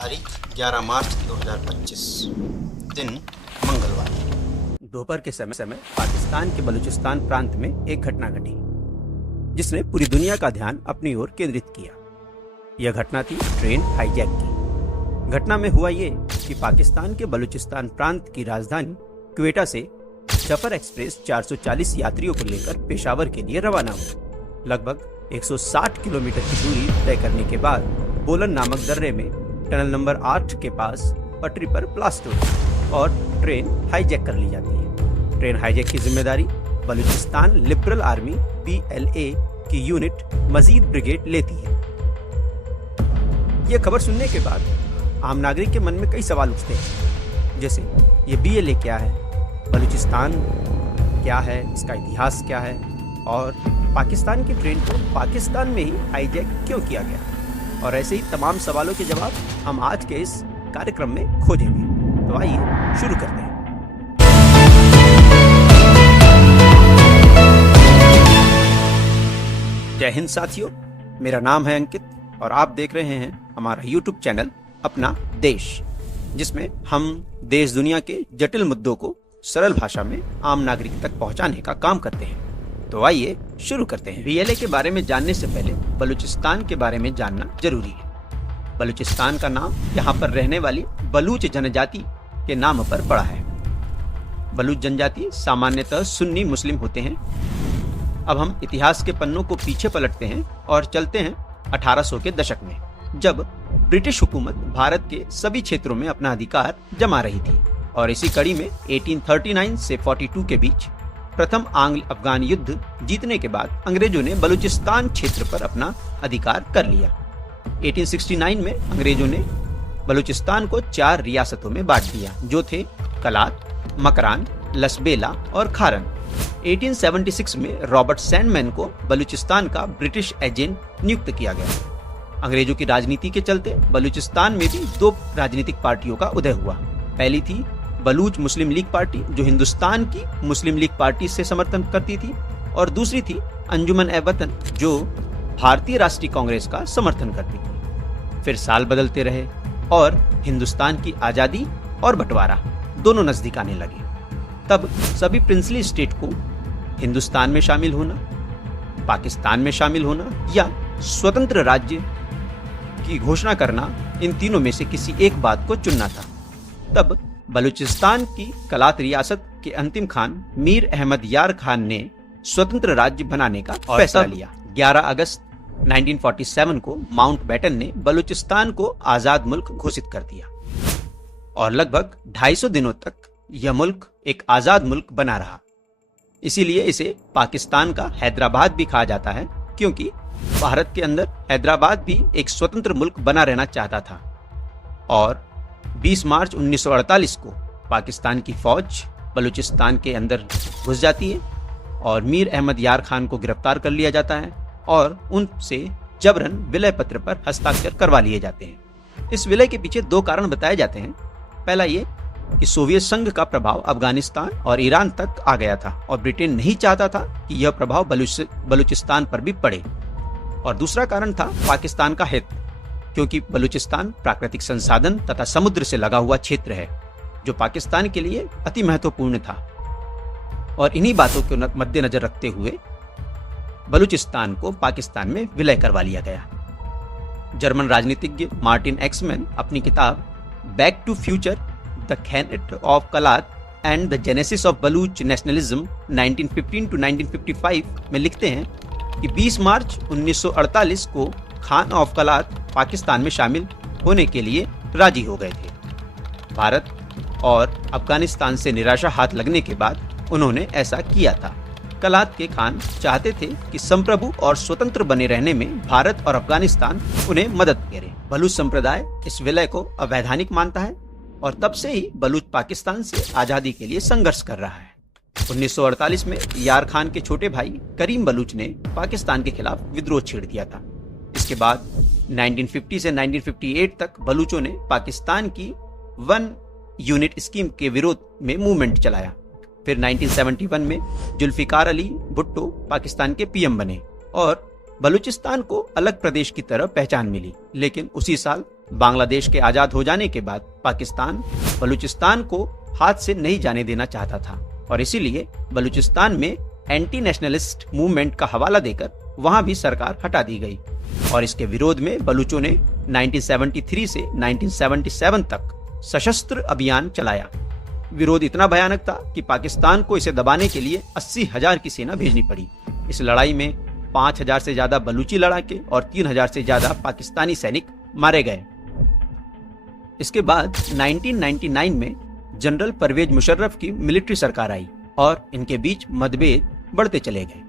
तारीख 11 मार्च 2025, दिन मंगलवार। दोपहर के समय पाकिस्तान के बलूचिस्तान प्रांत में एक घटना घटी जिसने पूरी दुनिया का ध्यान अपनी ओर केंद्रित किया। यह घटना थी ट्रेन हाईजैक की। घटना में हुआ ये कि पाकिस्तान के बलूचिस्तान प्रांत की राजधानी क्वेटा से सफर एक्सप्रेस 440 यात्रियों को लेकर पेशावर के लिए रवाना हुआ। लगभग 160 किलोमीटर की दूरी तय करने के बाद बोलन नामक दर्रे में टनल नंबर 8 के पास पटरी पर ब्लास्ट होती और ट्रेन हाईजैक कर ली जाती है। ट्रेन हाईजैक की जिम्मेदारी बलूचिस्तान लिबरल आर्मी BLA की यूनिट मजीद ब्रिगेड लेती है। यह खबर सुनने के बाद आम नागरिक के मन में कई सवाल उठते हैं, जैसे ये BLA क्या है, बलूचिस्तान क्या है, इसका इतिहास क्या है और पाकिस्तान की ट्रेन को पाकिस्तान में ही हाईजैक क्यों किया गया। और ऐसे ही तमाम सवालों के जवाब हम आज के इस कार्यक्रम में खोजेंगे। तो आइए शुरू करते हैं। जय हिंद साथियों, मेरा नाम है अंकित और आप देख रहे हैं हमारा YouTube चैनल अपना देश, जिसमें हम देश दुनिया के जटिल मुद्दों को सरल भाषा में आम नागरिक तक पहुंचाने का काम करते हैं। तो आइए शुरू करते हैं। BLA के बारे में जानने से पहले बलूचिस्तान के बारे में जानना जरूरी है। बलूचिस्तान का नाम यहाँ पर रहने वाली बलूच जनजाति के नाम पर पड़ा है। बलूच जनजाति सामान्यतः सुन्नी मुस्लिम होते हैं। अब हम इतिहास के पन्नों को पीछे पलटते हैं और चलते हैं 1800 के दशक में, जब ब्रिटिश हुकूमत भारत के सभी क्षेत्रों में अपना अधिकार जमा रही थी। और इसी कड़ी में 1839 से 42 के बीच प्रथम आंग्ल अफगान युद्ध जीतने के बाद अंग्रेजों ने बलूचिस्तान क्षेत्र पर अपना अधिकार कर लिया। 1869 में अंग्रेजों ने बलूचिस्तान को 4 रियासतों में बांट दिया, जो थे कलात, मकरान, लसबेला और खारन। 1876 में रॉबर्ट सैंडमैन को बलूचिस्तान का ब्रिटिश एजेंट नियुक्त किया गया। अंग्रेजों की राजनीति के चलते बलूचिस्तान में भी 2 राजनीतिक पार्टियों का उदय हुआ। पहली थी बलूच मुस्लिम लीग पार्टी, जो हिंदुस्तान की मुस्लिम लीग पार्टी से समर्थन करती थी, और दूसरी थी अंजुमन-ए-वतन, जो भारतीय राष्ट्रीय कांग्रेस का समर्थन करती थी। फिर साल बदलते रहे और हिंदुस्तान की आजादी और बंटवारा दोनों नजदीक आने लगे। तब सभी प्रिंसली स्टेट को हिंदुस्तान में शामिल होना, पाकिस्तान में शामिल होना या स्वतंत्र राज्य की घोषणा करना, इन तीनों में से किसी एक बात को चुनना था। तब बलूचिस्तान की कलात रियासत के अंतिम खान मीर अहमद यार खान ने स्वतंत्र राज्य बनाने का फैसला लिया। 11 अगस्त 1947 को माउंटबेटन ने बलूचिस्तान को आजाद मुल्क घोषित कर दिया और लगभग 250 दिनों तक यह मुल्क एक आजाद मुल्क बना रहा। इसीलिए इसे पाकिस्तान का हैदराबाद भी कहा जाता है, क्योंकि भारत के अंदर हैदराबाद भी एक स्वतंत्र मुल्क बना रहना चाहता था। और 20 मार्च 1948 को पाकिस्तान की फौज बलूचिस्तान के अंदर घुस जाती है और मीर अहमद यार खान को गिरफ्तार कर लिया जाता है और उनसे जबरन विलय पत्र पर हस्ताक्षर करवा लिए जाते हैं। इस विलय के पीछे 2 कारण बताए जाते हैं। पहला ये कि सोवियत संघ का प्रभाव अफगानिस्तान और ईरान तक आ गया था और ब्रिटेन नहीं चाहता था कि यह प्रभाव बलूचिस्तान पर भी पड़े। और दूसरा कारण था पाकिस्तान का हित, क्योंकि बलूचिस्तान प्राकृतिक संसाधन तथा समुद्र से लगा हुआ क्षेत्र है, जो पाकिस्तान के लिए अति महत्वपूर्ण था। और इन्हीं बातों को मद्देनजर रखते हुए बलूचिस्तान को पाकिस्तान में विलय करवा लिया गया। जर्मन राजनीतिज्ञ मार्टिन एक्समैन अपनी किताब back to future, the khanate of Kalat and the genesis of Baloch nationalism 1915 to 1955 में लिखते हैं कि 20 मार्च 1948 को खान ऑफ कलात पाकिस्तान में शामिल होने के लिए राजी हो गए थे। भारत और अफगानिस्तान से निराशा हाथ लगने के बाद उन्होंने ऐसा किया था। कलात के खान चाहते थे कि संप्रभु और स्वतंत्र बने रहने में भारत और अफगानिस्तान उन्हें मदद करे। बलूच संप्रदाय इस विलय को अवैधानिक मानता है और तब से ही बलूच पाकिस्तान से आजादी के लिए संघर्ष कर रहा है। 1948 में यार खान के छोटे भाई करीम बलूच ने पाकिस्तान के खिलाफ विद्रोह छेड़ दिया था। इसके बाद 1950 से 1958 तक बलूचों ने पाकिस्तान की 1 यूनिट स्कीम के विरोध में मूवमेंट चलाया। फिर 1971 में जुल्फिकार अली भुट्टो पाकिस्तान के PM बने और बलूचिस्तान को अलग प्रदेश की तरह पहचान मिली। लेकिन उसी साल बांग्लादेश के आजाद हो जाने के बाद पाकिस्तान बलूचिस्तान को हाथ से नहीं जाने देना चाहता था और इसीलिए बलूचिस्तान में एंटी नेशनलिस्ट मूवमेंट का हवाला देकर वहां भी सरकार हटा दी गई और इसके विरोध में बलूचों ने 1973 से 1977 तक सशस्त्र अभियान चलाया। विरोध इतना भयानक था कि पाकिस्तान को इसे दबाने के लिए 80,000 की सेना भेजनी पड़ी। इस लड़ाई में 5,000 से ज्यादा बलूची लड़ाके और 3,000 से ज्यादा पाकिस्तानी सैनिक मारे गए। इसके बाद 1999 में जनरल परवेज मुशर्रफ की मिलिट्री सरकार आई और इनके बीच मतभेद बढ़ते चले गए।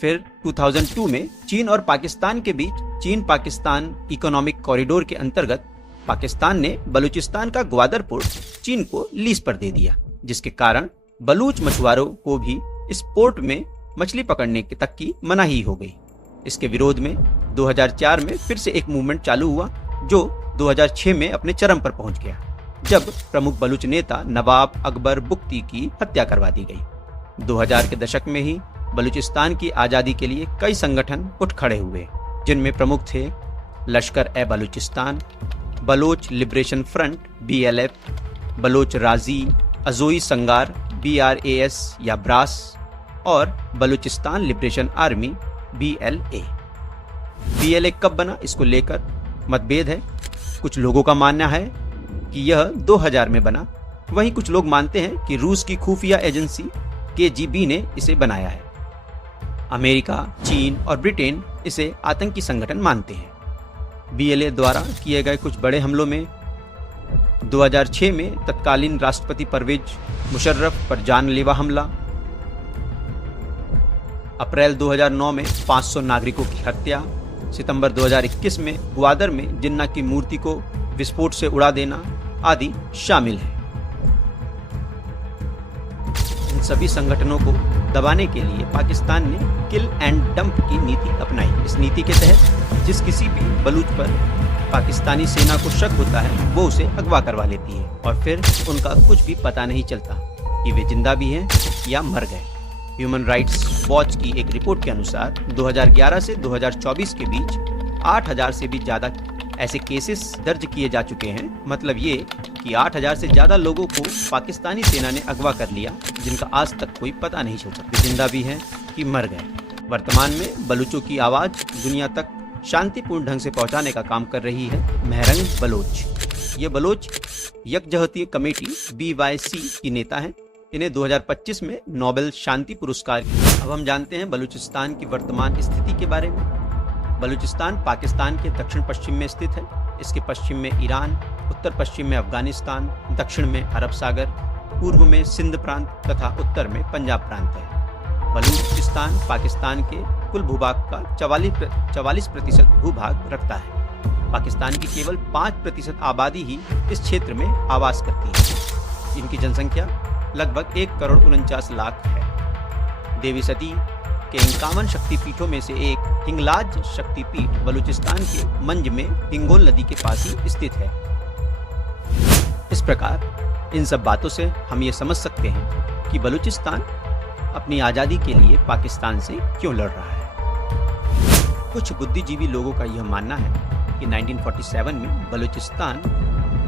फिर 2002 में चीन और पाकिस्तान के बीच चीन पाकिस्तान इकोनॉमिक कॉरिडोर के अंतर्गत पाकिस्तान ने बलूचिस्तान का ग्वादर पोर्ट चीन को लीज पर दे दिया, जिसके कारण बलूच मछुआरों को भी इस पोर्ट में मछली पकड़ने तक की मनाही हो गई। इसके विरोध में 2004 में फिर से एक मूवमेंट चालू हुआ जो 2006 में अपने चरम पर पहुंच गया, जब प्रमुख बलूच नेता नवाब अकबर बुख्ती की हत्या करवा दी गई। 2000 के दशक में ही बलूचिस्तान की आजादी के लिए कई संगठन उठ खड़े हुए, जिनमें प्रमुख थे Lashkar-e-Balochistan, Baloch liberation front BLF, Baloch Raji, Ajoi Sangar BRAS या ब्रास और Balochistan liberation army BLA। BLA कब बना, इसको लेकर मतभेद है। कुछ लोगों का मानना है कि यह 2000 में बना, वहीं कुछ लोग मानते हैं कि रूस की खुफिया एजेंसी KGB ने इसे बनाया है। अमेरिका, चीन और ब्रिटेन इसे आतंकी संगठन मानते हैं। BLA द्वारा किए गए कुछ बड़े हमलों में 2006 में तत्कालीन राष्ट्रपति परवेज मुशर्रफ पर जानलेवा हमला, अप्रैल 2009 में 500 नागरिकों की हत्या, सितंबर 2021 में ग्वादर में जिन्ना की मूर्ति को विस्फोट से उड़ा देना आदि शामिल है। इन सभी संगठनों को दबाने के लिए पाकिस्तान ने किल एंड डंप की नीति अपनाई। इस नीति के तहत जिस किसी भी बलूच पर पाकिस्तानी सेना को शक होता है वो उसे अगवा करवा लेती है और फिर उनका कुछ भी पता नहीं चलता कि वे जिंदा भी हैं या मर गए। ह्यूमन राइट्स वॉच की एक रिपोर्ट के अनुसार 2011 से 2024 के बीच 8,000 से भी ज्यादा ऐसे केसेस दर्ज किए जा चुके हैं। मतलब ये कि 8,000 से ज्यादा लोगों को पाकिस्तानी सेना ने अगवा कर लिया, जिनका आज तक कोई पता नहीं चल सकता जिंदा भी हैं कि मर गए। वर्तमान में बलूचों की आवाज दुनिया तक शांतिपूर्ण ढंग से पहुंचाने का काम कर रही है महरंग बलोच। ये बलोच यकजहती कमेटी BYC की नेता हैं। इन्हें 2025 में नोबेल शांति पुरस्कार। अब हम जानते हैं बलूचिस्तान की वर्तमान स्थिति के बारे में। बलूचिस्तान पाकिस्तान के दक्षिण पश्चिम में स्थित है। इसके पश्चिम में ईरान, उत्तर पश्चिम में अफगानिस्तान, दक्षिण में अरब सागर, पूर्व में सिंध प्रांत तथा उत्तर में पंजाब प्रांत है। बलूचिस्तान पाकिस्तान के कुल भूभाग का 44% भूभाग रखता है। पाकिस्तान की केवल 5% आबादी ही इस क्षेत्र में आवास करती है। इनकी जनसंख्या लगभग 1,49,00,000 है। देवी सती के 51 शक्तिपीठों में से एक हिंगलाज शक्तिपीठ बलूचिस्तान के मंज में हिंगोल नदी के पास ही स्थित है। इस प्रकार इन सब बातों से हम ये समझ सकते हैं कि बलूचिस्तान अपनी आज़ादी के लिए पाकिस्तान से क्यों लड़ रहा है। कुछ बुद्धिजीवी लोगों का यह मानना है कि 1947 में बलूचिस्तान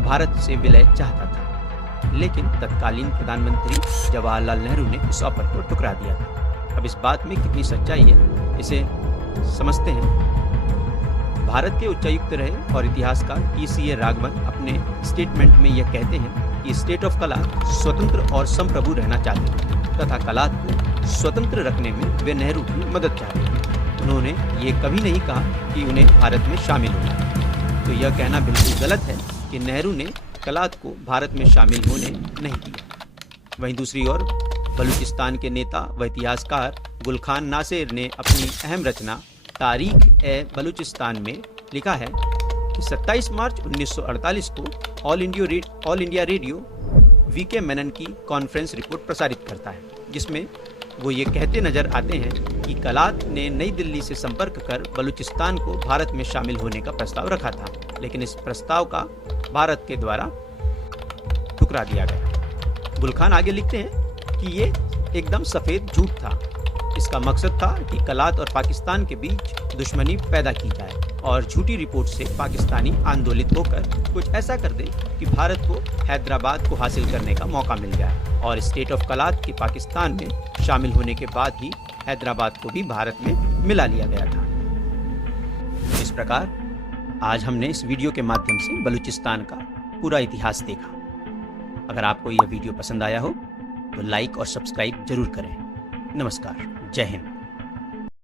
भारत से विलय चाहता था, लेकिन तत्कालीन प्रधानमंत्री जवाहरलाल नेहरू ने इस ऑफर को ठुकरा दिया था। अब इस बात में कितनी सच्चाई है इसे समझते हैं। भारत के उच्चायुक्त रहे और इतिहासकार TCA राघवन अपने स्टेटमेंट में यह कहते हैं कि स्टेट ऑफ कलात स्वतंत्र और संप्रभु रहना चाहते हैं तथा कलात को स्वतंत्र रखने में वे नेहरू की मदद चाहते हैं। उन्होंने ये कभी नहीं कहा कि उन्हें भारत में शामिल होना है। तो यह कहना बिल्कुल गलत है कि नेहरू ने कलात को भारत में शामिल होने नहीं दिया। वहीं दूसरी ओर बलूचिस्तान के नेता व इतिहासकार गुलखान नासिर ने अपनी अहम रचना तारीख-ए-बलूचिस्तान में लिखा है कि 27 मार्च 1948 को all India radio VK Menon की कॉन्फ्रेंस रिपोर्ट प्रसारित करता है, जिसमें वो ये कहते नजर आते हैं कि कलात ने नई दिल्ली से संपर्क कर बलूचिस्तान को भारत में शामिल होने का प्रस्ताव रखा था, लेकिन इस प्रस्ताव का भारत के द्वारा ठुकरा दिया गया। गुलखान आगे लिखते हैं कि ये एकदम सफेद झूठ था। इसका मकसद था कि कलात और पाकिस्तान के बीच दुश्मनी पैदा की जाए। और झूठी रिपोर्ट से पाकिस्तानी आंदोलित होकर कुछ ऐसा कर दे कि भारत को हैदराबाद को हासिल करने का मौका मिल जाए और स्टेट ऑफ कलात के पाकिस्तान में शामिल होने के बाद ही हैदराबाद को भी भारत में मिला लिया गया था। इस प्रकार आज हमने इस वीडियो के माध्यम से बलूचिस्तान का पूरा इतिहास देखा। अगर आपको यह वीडियो पसंद आया हो तो लाइक और सब्सक्राइब जरूर करें। नमस्कार, जय हिंद।